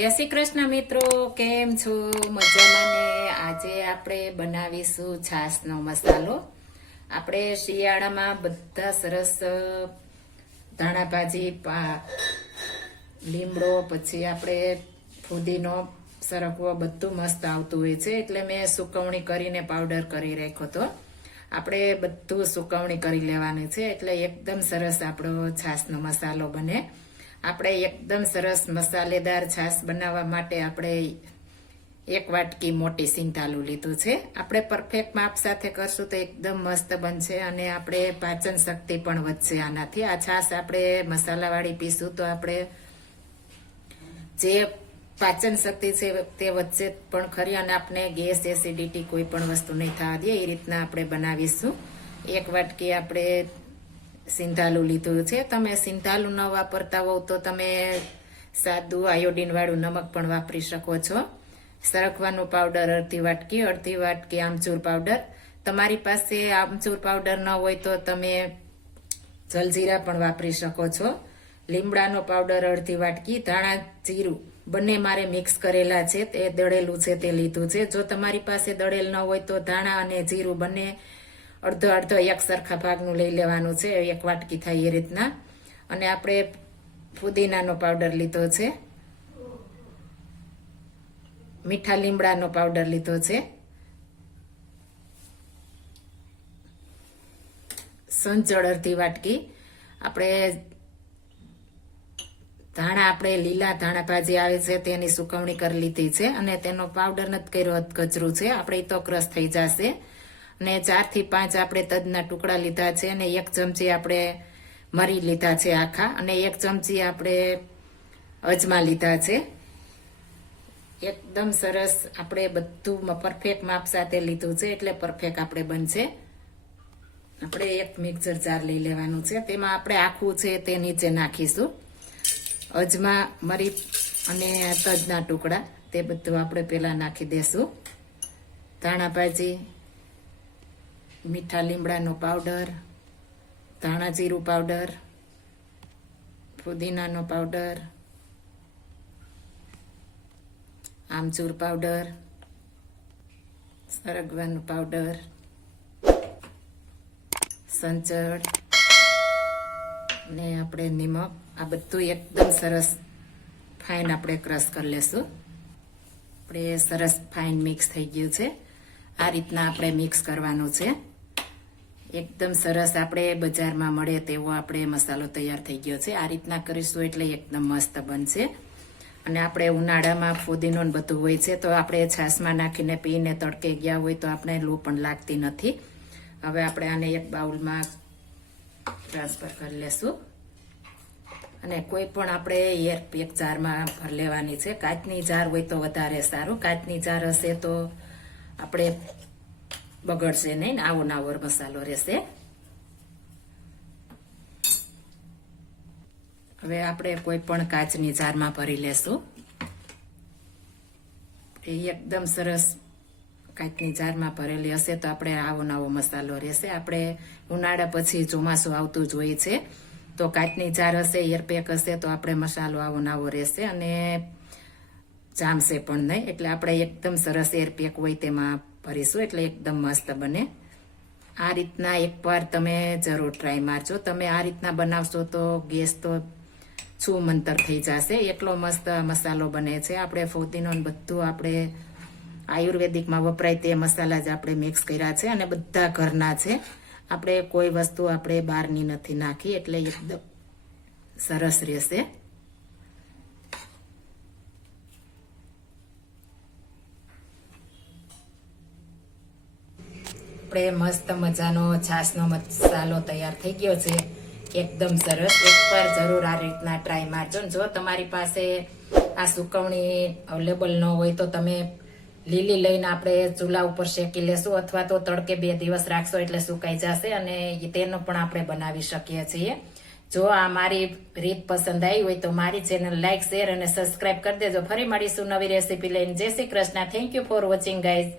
જય શ્રી કૃષ્ણ મિત્રો, કેમ છો? મજામાં ને આજે આપણે બનાવીશું છાશનો મસાલો. આપણે શિયાળામાં બધા સરસ ધાણાભાજી, પા, લીમડો, પછી આપણે ફુદીનો સરગવો બધું મસ્ત આવતું હોય છે. એટલે મેં સુકવણી કરીને પાવડર કરી રાખ્યો હતો. આપણે બધું સુકવણી કરી લેવાની છે. એટલે એકદમ સરસ આપણો છાશનો મસાલો બને. આપણે એકદમ સરસ મસાલેદાર છાશ બનાવવા માટે આપણે એક વાટકી મોટી સિંતાલું લીધું છે. આપણે પરફેક્ટ માપ સાથે કરશું તો એકદમ મસ્ત બનશે અને આપણે પાચન શક્તિ પણ વધશે આનાથી. આ છાશ આપણે મસાલાવાળી પીશું તો આપણે જે પાચન શક્તિ છે તે વધશે પણ ખરી અને આપણે ગેસ, એસિડિટી કોઈ પણ વસ્તુ નહીં થવા દે. એ રીતના આપણે બનાવીશું. એક વાટકી આપણે સિંધાલું લીધું છે. તમે સિંધાલું ન વાપરતા હોવ તો તમે સાદું આયોડીનવાળું નમક પણ વાપરી શકો છો. સરગવાનું પાવડર, અડધી વાટકી અડધી વાટકી આમચૂર પાવડર. તમારી પાસે આમચૂર પાવડર ન હોય તો તમે જલજીરા પણ વાપરી શકો છો. લીમડાનો પાવડર, અડધી વાટકી, ધાણા જીરું બંને મારે મિક્સ કરેલા છે. તે દળેલું છે, તે લીધું છે. જો તમારી પાસે દળેલ ન હોય તો ધાણા અને જીરું બંને અડધો અડધો એક સરખા ભાગનું લઈ લેવાનું છે, એક વાટકી થાય એ રીતના. અને આપણે ફુદીનાનો પાવડર લીધો છે. મીઠા લીમડાનો પાવડર લીધો છે. સંચળ અડધી વાટકી. આપણે ધાણા, આપણે લીલા ધાણા ભાજી આવે છે, તેની સુકવણી કરી લીધી છે. અને તેનો પાવડર નથી કર્યો કચરું છે. આપણે તો ક્રશ થઈ જશે. અને ચારથી પાંચ આપણે તજના ટુકડા લીધા છે અને એક ચમચી આપણે મરી લીધા છે આખા અને એક ચમચી આપણે અજમા લીધા છે. એકદમ સરસ આપણે બધું પરફેક્ટ માપ સાથે લીધું છે એટલે પરફેક્ટ આપણે બનશે. આપણે એક મિક્સર જાર લઈ લેવાનું છે. તેમાં આપણે આખું છે તે નીચે નાખીશું. અજમા, મરી અને તજના ટુકડા તે બધું આપણે પહેલાં નાખી દેશું. ધાણા ભાજી મીઠા લીમડાનો પાવડર, ધાણા જીરું પાવડર ફુદીનાનો પાવડર, આમચૂર પાવડર, સરગવાનો પાવડર, સંચળ ને આપણે નિમક. આ બધું એકદમ સરસ ફાઇન આપણે ક્રશ કરી લેશું. આપણે સરસ ફાઇન મિક્સ થઈ ગયું છે. આ રીતના આપણે મિક્સ કરવાનું છે. એકદમ સરસ આપણે બજારમાં મળે તેવો આપણે મસાલો તૈયાર થઈ ગયો છે. આ રીતના કરીશું એટલે એકદમ મસ્ત બનશે. અને આપણે ઉનાળામાં ફુદીનો બધું હોય છે તો આપણે છાશમાં નાખીને પીને તડકે ગયા હોય તો આપણે લૂ પણ લાગતી નથી. હવે આપણે આને એક બાઉલમાં ટ્રાન્સફર કરી લેશું. અને કોઈ પણ આપણે એર એક જારમાં ભર લેવાની છે. કાચની જાર હોય તો વધારે સારું. કાચની જાર હશે તો આપણે બગડશે નહીં ને આવો નાવર મસાલો રહેશે. હવે આપણે કોઈ પણ કાચની જારમાં ભરી લેશું. એ એકદમ સરસ કાચની જારમાં ભરેલી હશે તો આપણે આવો નવો મસાલો રહેશે. આપણે ઉનાળા પછી ચોમાસું આવતું જ હોય છે. તો કાચની જાર હશે એરપેક હશે તો આપણે મસાલો આવો નવો રહેશે અને જામશે પણ નહીં. એટલે આપણે એકદમ સરસ એરપેક હોય તેમાં ભરીશું એટલે એકદમ મસ્ત બને. આ રીતના એકવાર તમે જરૂર ટ્રાય મારજો. તમે આ રીતના બનાવશો તો ગેસ તો છું મંતર થઈ જશે. એટલો મસ્ત મસાલો બને છે. આપણે ફોતીનો બધું આપણે આયુર્વેદિકમાં વપરાય તે મસાલા જ આપણે મિક્સ કર્યા છે અને બધા ઘરના છે. આપણે કોઈ વસ્તુ આપણે બહારની નથી નાખી એટલે એકદમ સરસ રહેશે. આપણે મસ્ત મજાનો, છાશનો મસાલો તૈયાર થઈ ગયો છે. એકદમ સરસ. એકવાર જરૂર આ રીતના ટ્રાય મારજો. જો તમારી પાસે આ સુકવણી અવેલેબલ ન હોય તો તમે લીલી લઈને આપણે ચૂલા ઉપર શેકી લેશું અથવા તો તડકે બે દિવસ રાખશો એટલે સુકાઈ જશે અને તેનો પણ આપણે બનાવી શકીએ છીએ. જો આ મારી રીત પસંદ આવી હોય તો મારી ચેનલ લાઈક શેર અને સબસ્ક્રાઇબ કરી દેજો. ફરી મળીશું નવી રેસીપી લઈને. જય Shri Krishna. Thank you for watching guys